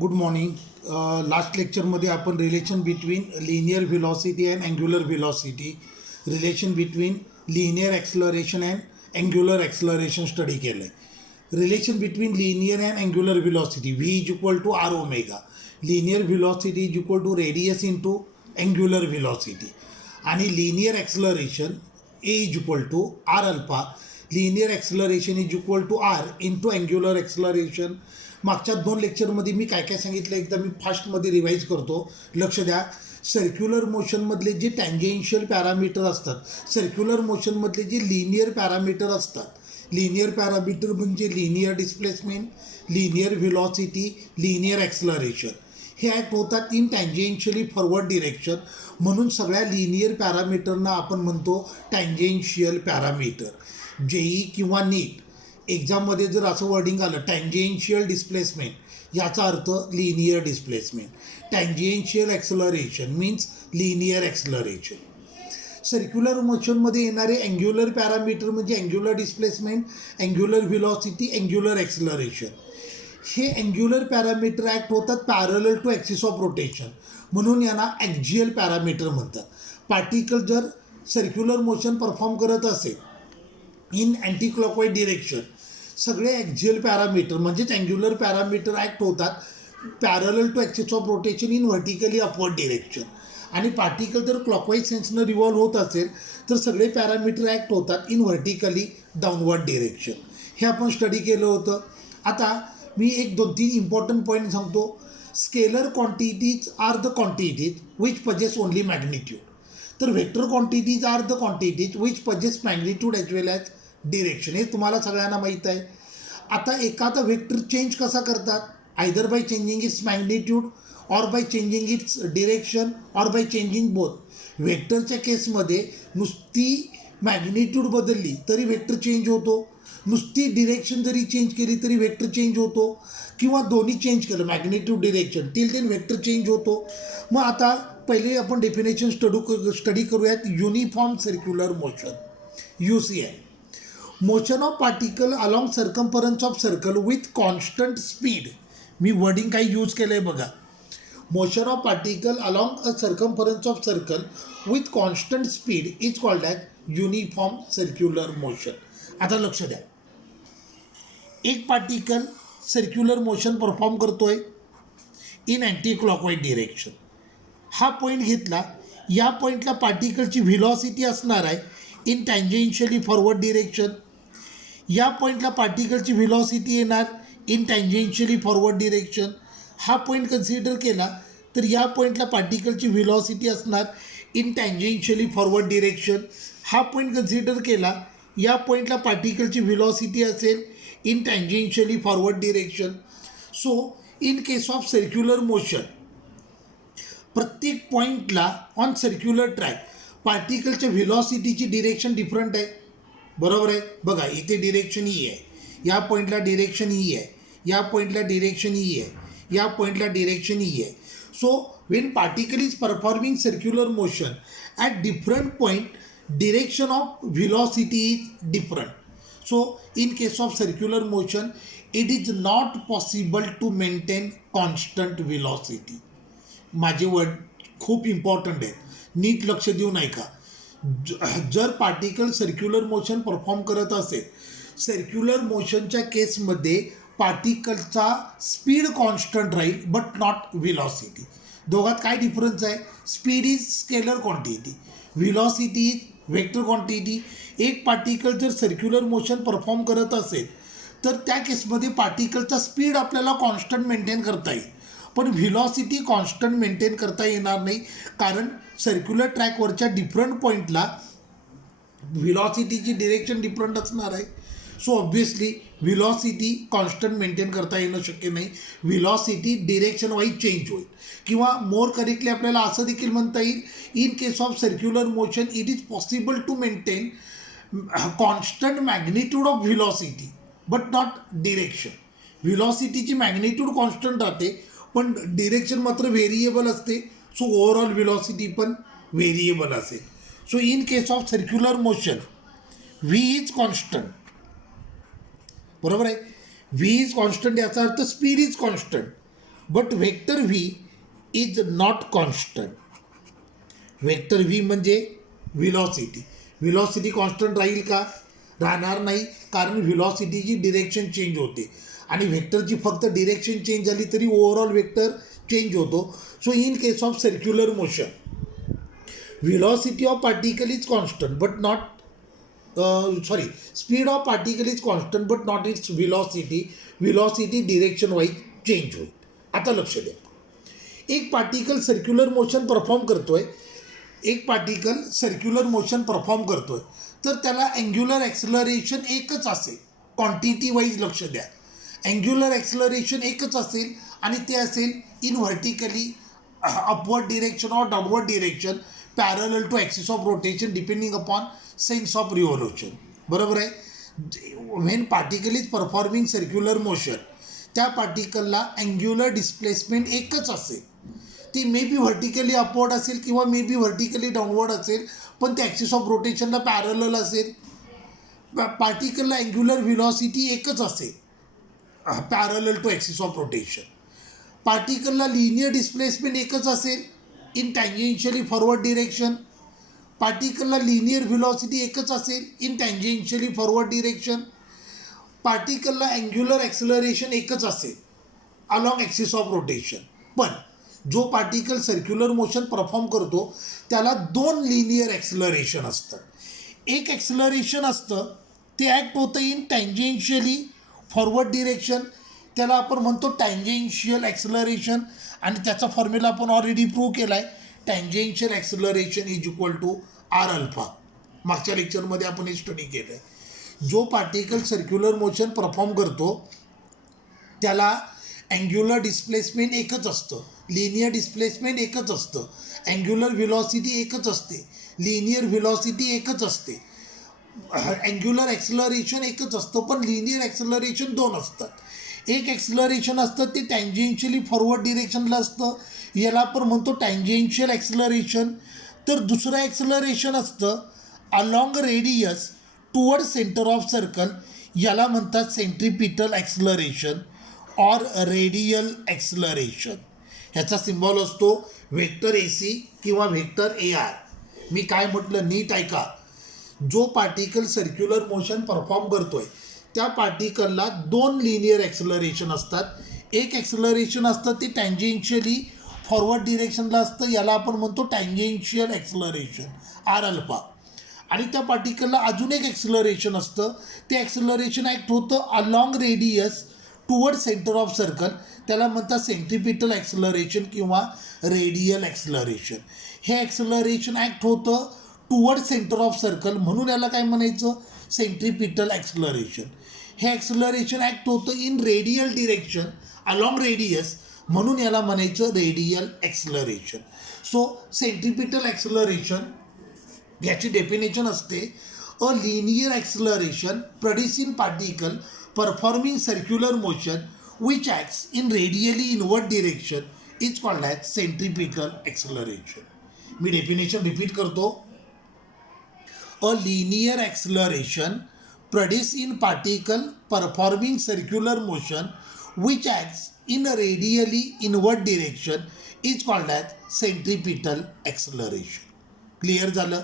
Good morning. Last लेक्चरमध्ये आपण relation between linear velocity and angular velocity, relation between linear acceleration and angular acceleration study केलं आहे. Relation between linear and angular velocity v is equal to r omega. Linear velocity is equal to radius into angular velocity आणि linear acceleration a is equal to R alpha. Linear acceleration is equal to r into angular acceleration. मागच्या 2 लेक्चरमध्ये मी काय काय सांगितलं एकदा मी फास्टमध्ये revise करतो. लक्ष द्या. सर्क्युलर मोशनमधले जे टँजेन्शियल पॅरामीटर असतात, सर्क्युलर मोशनमधले जे लिनियर पॅरामीटर असतात, लिनियर पॅरामीटर म्हणजे linear displacement, linear velocity, linear acceleration, हे ॲक्ट होतात इन टँजेन्शियली फॉरवर्ड डिरेक्शन. म्हणून सगळ्या लिनियर पॅरामीटरना आपण म्हणतो टँजेन्शियल पॅरामीटर. जेई किंवा नीट एक्झाममध्ये जर असं वर्डिंग आलं टँजेन्शियल डिस्प्लेसमेंट, याचा अर्थ linear displacement. Tangential acceleration means linear acceleration. Circular मोशनमध्ये येणारे अँग्युलर पॅरामीटर म्हणजे angular displacement, angular velocity, angular acceleration. हे अँग्युलर पॅरामीटर ॲक्ट होतात parallel to axis of rotation, म्हणून यांना ॲक्झियल पॅरामीटर म्हणतात. पार्टिकल जर सर्क्युलर मोशन परफॉर्म करत असेल इन अँटी क्लॉकवाईज डिरेक्शन, सगळे ॲक्झियल पॅरामीटर म्हणजेच अँग्युलर पॅरामीटर ॲक्ट होतात parallel to axis of rotation in vertically upward direction. आणि पार्टिकल जर क्लॉकवाईज सेन्सनं रिव्हॉल्व होत असेल तर सगळे पॅरामीटर ॲक्ट होतात इन व्हर्टिकली डाऊनवर्ड डिरेक्शन. हे आपण स्टडी केलं होतं. आता मी 1-2-3 इम्पॉर्टंट पॉईंट सांगतो. Scalar quantities are the quantities which possess only magnitude. तर vector quantities are the quantities which possess magnitude as well as direction. हे तुम्हाला सगळ्यांना माहीत आहे. आता एखादा व्हेक्टर चेंज कसा करतात, either by changing its magnitude or by changing its direction or by changing both. व्हेक्टरच्या केसमध्ये नुसती मॅग्निट्यूड बदलली तरी व्हेक्टर चेंज होतो, नुसती डिरेक्शन जरी चेंज केली तरी व्हेक्टर चेंज होतो, किंवा दोन्ही चेंज केलं magnitude direction till then vector change होतो. मग आता पहिले आपण डेफिनेशन स्टडी करूयात. Uniform circular motion, UCI. Motion of particle along circumference of circle with constant speed. मी वर्डिंग काही यूज केलं आहे बघा. Motion of particle along a circumference of circle with constant speed is called as uniform circular motion. आता लक्ष द्या. एक particle circular motion perform करतोय इन अँटी क्लॉकवाईज डिरेक्शन. हा पॉईंट घेतला. या पॉईंटला पार्टिकलची व्हेलॉसिटी असणार आहे इन टँजेन्शियली फॉरवर्ड डिरेक्शन. या पॉईंटला पार्टिकलची व्हेलॉसिटी येणार इन टँजेन्शियली फॉरवर्ड डिरेक्शन. हा पॉईंट कन्सिडर केला तर या पॉईंटला पार्टिकलची व्हेलॉसिटी असणार इन टँजेन्शियली फॉरवर्ड डिरेक्शन. हा पॉईंट कन्सिडर केला, या पॉईंटला पार्टिकलची व्हेलॉसिटी असेल in tangentially forward direction. So in case of circular motion प्रत्येक पॉईंटला ऑन सर्क्युलर ट्रॅक पार्टिकलच्या व्हेलॉसिटीची डिरेक्शन डिफरंट आहे. बरोबर आहे. बघा इथे डिरेक्शन ई आहे, या पॉईंटला डिरेक्शन ई आहे, या पॉईंटला डिरेक्शन ई आहे, या पॉईंटला डिरेक्शन ई आहे. So when particle is performing circular motion at different point direction of velocity is different. So in case of circular motion it is not possible to maintain constant velocity. माझे word खूप important आहेत, नीट लक्ष देऊन ऐका. जर particle circular motion perform करत असेल, सर्क्युलर मोशनच्या केसमध्ये पार्टिकलचा स्पीड कॉन्स्टंट राहील बट नॉट व्हेलॉसिटी. दोघात काय डिफरन्स आहे? Speed is scalar quantity, velocity is vector quantity. एक पार्टिकल जर सर्क्युलर मोशन परफॉर्म करत असेल तर त्या केसमध्ये पार्टिकलचा स्पीड आपल्याला कॉन्स्टंट मेंटेन करता येईल, पण व्हेलॉसिटी कॉन्स्टंट मेंटेन करता येणार नाही, कारण सर्क्युलर ट्रॅकवरच्या डिफरंट पॉईंटला व्हेलॉसिटीची डिरेक्शन डिफरंट असणार आहे. So obviously velocity constant maintain करता येणं शक्य नाही. व्हेलॉसिटी डिरेक्शन वाईज चेंज होईल, किंवा मोर करेक्टली आपल्याला असं देखील म्हणता येईल in case of circular motion it is possible to maintain constant magnitude of velocity but not direction. व्हेलॉसिटीची मॅग्निट्यूड कॉन्स्टंट राहते पण डिरेक्शन मात्र व्हेरिएबल असते. सो ओव्हरऑल व्हेलॉसिटी पण व्हेरिएबल असेल. So in case of circular motion v is constant. बरोबर आहे. V is constant याचा अर्थ speed is constant, but vector v is not constant. Vector v म्हणजे व्हिलॉसिटी कॉन्स्टंट राहील का? राहणार नाही, कारण व्हिलॉसिटीची डिरेक्शन चेंज होते आणि व्हेक्टरची फक्त डिरेक्शन चेंज झाली तरी ओव्हरऑल व्हेक्टर चेंज होतो. So in case of circular motion velocity of particle is constant but not speed of particle is constant but not its velocity direction wise change होईल. आता लक्ष द्या, एक पार्टिकल सर्क्युलर मोशन परफॉर्म करतोय तर त्याला angular acceleration एकच असेल. क्वांटिटी वाईज लक्ष द्या, अँग्युलर ॲक्सलरेशन एकच असेल आणि ते असेल इन व्हर्टिकली अपवर्ड डिरेक्शन और downward direction parallel to axis of rotation depending upon sense of revolution. बरोबर आहे. When particle is performing circular motion, त्या पार्टिकलला अँग्युलर डिस्प्लेसमेंट एकच असेल. ती मे बी व्हर्टिकली अपवर्ड असेल किंवा मे बी व्हर्टिकली डाऊनवर्ड असेल, पण ते ॲक्सिस ऑफ रोटेशनला पॅरलल असेल. पार्टिकलला अँग्युलर व्हिलॉसिटी एकच असेल parallel to axis of rotation. पार्टिकलला लिनियर डिस्प्लेसमेंट एकच असेल इन टँजेन्शियली फॉरवर्ड डिरेक्शन. पार्टिकलला लिनियर व्हिलॉसिटी एकच असेल इन टँजेन्शियली फॉरवर्ड डिरेक्शन. पार्टिकलला अँग्युलर ॲक्सलरेशन एकच असेल अलॉंग ॲक्सिस ऑफ रोटेशन. पण जो पार्टिकल सर्क्युलर मोशन परफॉर्म करतो त्याला दोन लिनियर ॲक्सलरेशन असतं. एक ॲक्सलरेशन असतं ते ॲक्ट होतं इन टँजेन्शियली फॉरवर्ड डिरेक्शन, त्याला आपण म्हणतो टँजेन्शियल ॲक्सलरेशन, आणि त्याचा फॉर्म्युला आपण ऑलरेडी प्रूव्ह केला आहे. Tangential acceleration is equal to R alpha. मागच्या लेक्चरमध्ये आपण हे स्टडी केलं आहे. जो पार्टिकल सर्क्युलर मोशन परफॉर्म करतो त्याला अँग्युलर डिस्प्लेसमेंट एकच असतं, लिनियर डिस्प्लेसमेंट एकच असतं, अँग्युलर व्हिलॉसिटी एकच असते, लिनियर व्हिलॉसिटी एकच असते, अँग्युलर ॲक्सलरेशन एकच असतं, पण लिनियर ॲक्सलरेशन दोन असतात. एक ॲक्सलरेशन असतं ते टँजेन्शियली फॉरवर्ड डिरेक्शनला असतं, याला आपण म्हणतो टँजेन्शियल ॲक्सलरेशन. तर दुसरं ॲक्सलरेशन असतं along radius toward centre of circle, याला म्हणतात centripetal acceleration or radial acceleration. ह्याचा सिम्बॉल असतो व्हेक्टर AC किंवा व्हेक्टर AR. मी काय म्हटलं नीट ऐका. जो पार्टिकल सर्क्युलर मोशन परफॉर्म करतोय त्या पार्टिकलला दोन लिनियर ॲक्सलरेशन असतात. एक ॲक्सलरेशन असतं ते टँजेन्शियली फॉरवर्ड डिरेक्शनला असतं, याला आपण म्हणतो टँजेन्शियल ॲक्सलरेशन आर अल्फा. आणि त्या पार्टिकलला अजून एक ॲक्सलरेशन असतं, ते ॲक्सलरेशन ॲक्ट होतं along radius toward centre of circle, त्याला म्हणतात सेंट्रिपिटल ॲक्सलरेशन किंवा रेडियल ॲक्सलरेशन. हे ॲक्सलरेशन ॲक्ट होतं टुवर्ड सेंटर ऑफ सर्कल, म्हणून याला काय म्हणायचं, सेंट्रिपिटल ॲक्सलरेशन. हे ॲक्सलरेशन ॲक्ट होतं in radial direction along radius, म्हणून याला म्हणायचं radial acceleration. So centripetal acceleration याची डेफिनेशन असते अ linear acceleration produce in particle performing circular motion which acts in radially inward direction is called as centripetal acceleration. मी definition repeat करतो. A linear acceleration produce in particle performing circular motion which acts in a radially inward direction is called as centripetal acceleration. Clear झालं.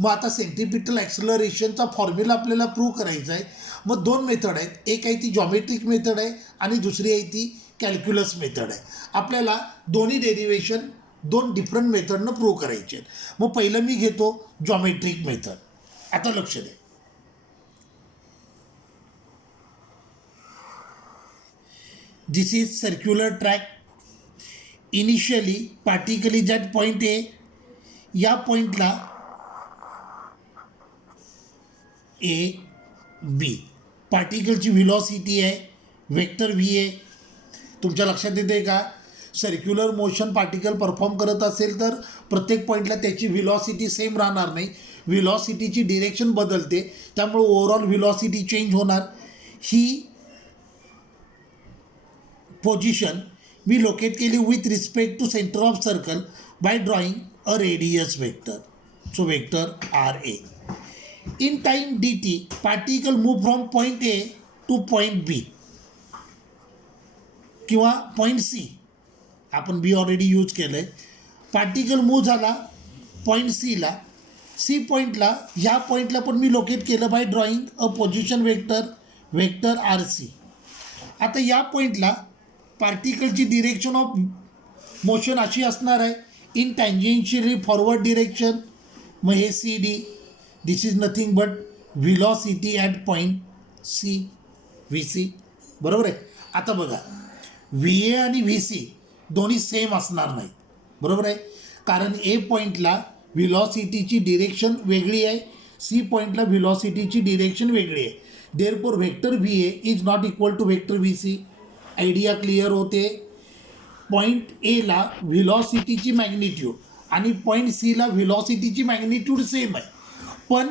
मग आता सेंट्रिपिटल ॲक्सलरेशनचा formula आपल्याला prove करायचा आहे. मग दोन मेथड आहेत, एक आहे ती जॉमेट्रिक मेथड आहे आणि दुसरी आहे ती कॅल्क्युलस मेथड आहे. आपल्याला दोन्ही डेरिवेशन दोन डिफरंट मेथडनं प्रूव्ह करायचे आहेत. मग पहिलं मी घेतो जॉमेट्रिक मेथड. आता लक्ष द्या. This is circular track. Initially particle is at point A. या पॉईंटला AB पार्टिकलची व्हिलॉसिटी आहे, व्हेक्टर V आहे. तुमच्या लक्षात येते का, सर्क्युलर मोशन पार्टिकल परफॉर्म करत असेल तर प्रत्येक पॉईंटला त्याची व्हिलॉसिटी सेम राहणार नाही, व्हिलॉसिटीची डिरेक्शन बदलते, त्यामुळे ओव्हरऑल व्हिलॉसिटी चेंज होणार. ही पोझिशन मी लोकेट केली with respect to centre of circle by drawing a radius vector. So vector RA. In time dt, particle move from point A to point B किंवा point C. आपण बी already use केलं आहे. Particle move झाला point सीला, C पॉईंटला, ह्या पॉईंटला पण मी लोकेट केलं by drawing a position vector R C. आता या पॉईंटला पार्टिकलची डिरेक्शन ऑफ मोशन अशी असणार आहे, इन टँजेन्शियली फॉरवर्ड डिरेक्शन. मग हे C D, this is nothing but velocity at point C, V C. बरोबर आहे. आता बघा, व्ही ए आणि व्ही सी दोन्ही सेम असणार नाहीत. बरोबर आहे, कारण ए पॉईंटला व्हिलॉसिटीची डिरेक्शन वेगळी आहे, सी पॉईंटला व्हिलॉसिटीची डिरेक्शन वेगळी आहे. Therefore vector V A is not equal to vector V C. Idea clear होते. पॉईंट एला व्हिलॉसिटीची मॅग्निट्यूड आणि पॉईंट सीला व्हिलॉसिटीची मॅग्निट्यूड सेम आहे, पण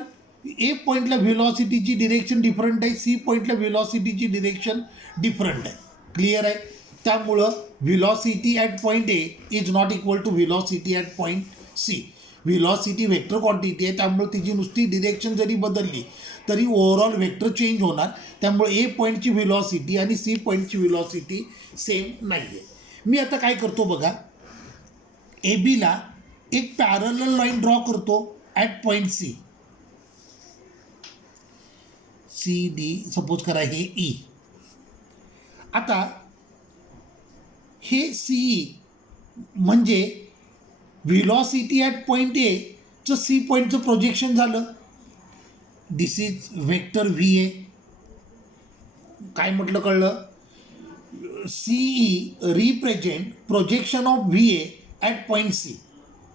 ए पॉईंटला व्हिलॉसिटीची डिरेक्शन डिफरंट आहे, सी पॉईंटला व्हिलॉसिटीची डिरेक्शन डिफरंट आहे. क्लिअर आहे. त्यामुळं velocity at point A is not equal to velocity at point C. Velocity vector quantity आहे, त्यामुळे तिची नुसती डिरेक्शन जरी बदलली तरी ओव्हरऑल व्हेक्टर चेंज होणार. त्यामुळे ए पॉईंटची व्हिलॉसिटी आणि सी पॉईंटची व्हिलॉसिटी सेम नाही आहे. मी आता काय करतो बघा, ए बीला एक पॅरलल लाईन ड्रॉ करतो at point C. C D suppose करा हे ई. आता हे सी ई म्हणजे व्हिलॉसिटी ॲट पॉईंट एचं सी पॉईंटचं प्रोजेक्शन झालं. This is vector V A. काय म्हटलं कळलं? CE represent projection of V A at point C.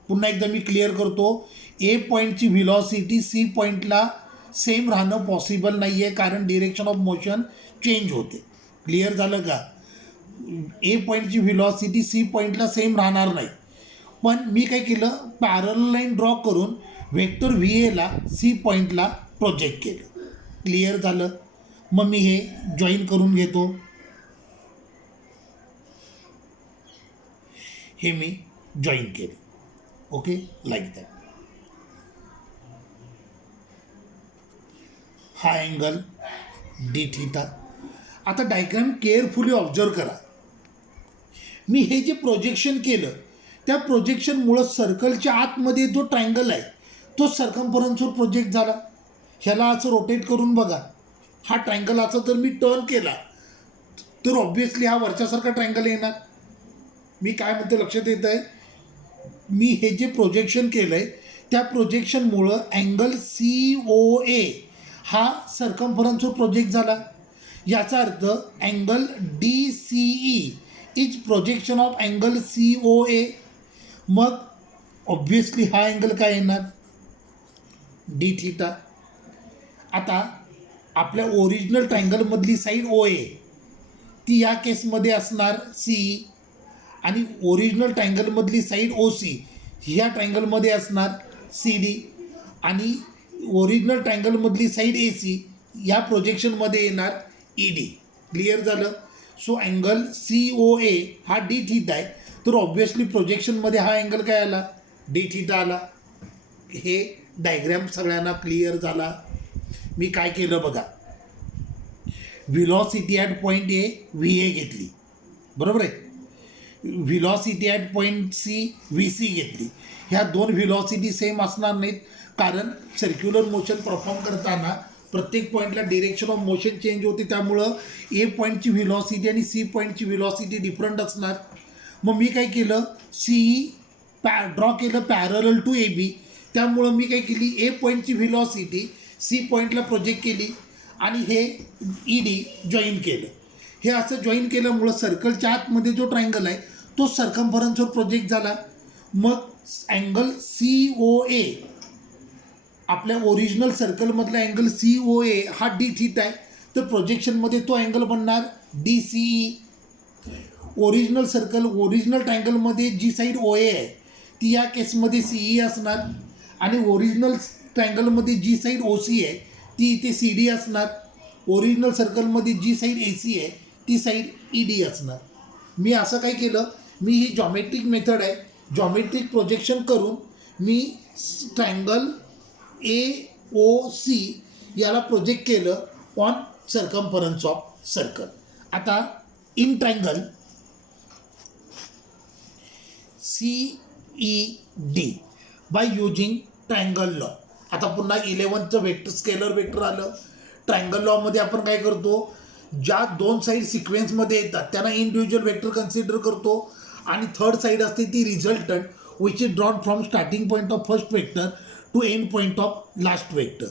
पुन्हा एकदा मी क्लिअर करतो, ए पॉईंटची व्हिलॉसिटी सी पॉईंटला सेम राहणं पॉसिबल नाही आहे, कारण डिरेक्शन ऑफ मोशन चेंज होते. क्लिअर झालं का? ए पॉईंटची व्हिलॉसिटी सी पॉईंटला सेम राहणार नाही, पण मी काय केलं, पॅरलल लाईन ड्रॉ करून व्हेक्टर व्ही एला सी पॉईंटला प्रोजेक्ट केलं. क्लिअर झालं. मग मी हे जॉईन करून घेतो. हे मी जॉईन केलं. Okay, like that. हा अँगल डी थिटा. आता डायग्राम केअरफुली ऑब्झर्व करा. मी हे जे प्रोजेक्शन केलं त्या प्रोजेक्शनमुळं सर्कलच्या आतमध्ये जो ट्रायंगल आहे तो सर्कम्फरन्सवर प्रोजेक्ट झाला. ह्याला असं रोटेट करून बघा. हा ट्रायंगल असा जर मी टर्न केला तर ऑब्व्हियसली हा वरच्यासारखा ट्रायंगल येणार. मी काय म्हणतो लक्षात येत आहे? मी हे जे प्रोजेक्शन केलं आहे त्या प्रोजेक्शनमुळं अँगल सी ओ ए हा सर्कम्फरन्सवर प्रोजेक्ट झाला. याचा अर्थ angle D C E is projection of angle C O A. मग ऑब्व्हियसली हा अँगल काय येणार? D theta. आता आपल्या ओरिजिनल ट्रायंगलमधली साईड ओ ए ती या केसमध्ये असणार सी, आणि ओरिजिनल ट्रायंगलमधली साईड ओ सी ह्या ट्रायंगलमध्ये असणार सी डी, आणि ओरिजिनल ट्रायंगलमधली साईड ए सी या प्रोजेक्शनमध्ये येणार ई डी. क्लिअर झालं. सो अँगल सी ओ ए हा डी थिटा आहे, तर ऑब्व्हियसली प्रोजेक्शनमध्ये हा अँगल काय आला? डी थिटा आला. हे डायग्रॅम सगळ्यांना क्लिअर झाला. मी काय केलं बघा, velocity at point A V A घेतली. बरोबर आहे. Velocity at point C V C घेतली. ह्या दोन व्हिलॉसिटी सेम असणार नाहीत, कारण सर्क्युलर मोशन परफॉर्म करताना प्रत्येक पॉईंटला डिरेक्शन ऑफ मोशन चेंज होते. त्यामुळं ए पॉईंटची व्हिलॉसिटी आणि सी पॉईंटची व्हिलॉसिटी डिफरंट असणार. मग मी काय केलं, सी ड्रॉ केलं पॅरलल टू ए बी. त्यामुळं मी काय केली, ए पॉईंटची व्हिलॉसिटी सी पॉईंटला प्रोजेक्ट केली आणि हे ई डी जॉईन केलं. हे असं जॉईन केल्यामुळं सर्कलच्या आतमध्ये जो ट्रायंगल आहे तो सर्कम्फरन्सवर प्रोजेक्ट झाला. मग अँगल सी ओ ए, आपल्या ओरिजिनल सर्कलमधला अँगल सी ओ ए हा डी थिटा आहे, तर प्रोजेक्शनमध्ये तो अँगल बनणार डी सी ई. ओरिजिनल ट्रायंगलमध्ये जी साईड ओ ए आहे ती या केसमध्ये सी ई असणार, आणि ओरिजिनल ट्रायंगलमध्ये जी साईड ओ सी आहे ती इथे सी डी असणार. ओरिजिनल सर्कलमध्ये जी साईड ए सी आहे ती साईड ई डी असणार. मी असं काय केलं, मी ही जॉमेट्रिक मेथड आहे, जॉमेट्रिक प्रोजेक्शन करून मी ट्रायंगल ए ओ सी याला प्रोजेक्ट केलं ऑन सर्कम्फरन्स ऑफ सर्कल. आता in triangle CED by using triangle law. आता पुन्हा 11चं वेक्टर स्केलर वेक्टर आलं. ट्रायंगल लॉमध्ये आपण काय करतो, ज्या दोन साईड सिक्वेन्समध्ये येतात त्यांना इंडिव्हिज्युअल वेक्टर कन्सिडर करतो आणि थर्ड साईड असते ती resultant which is drawn from starting point of first vector to end point of last vector.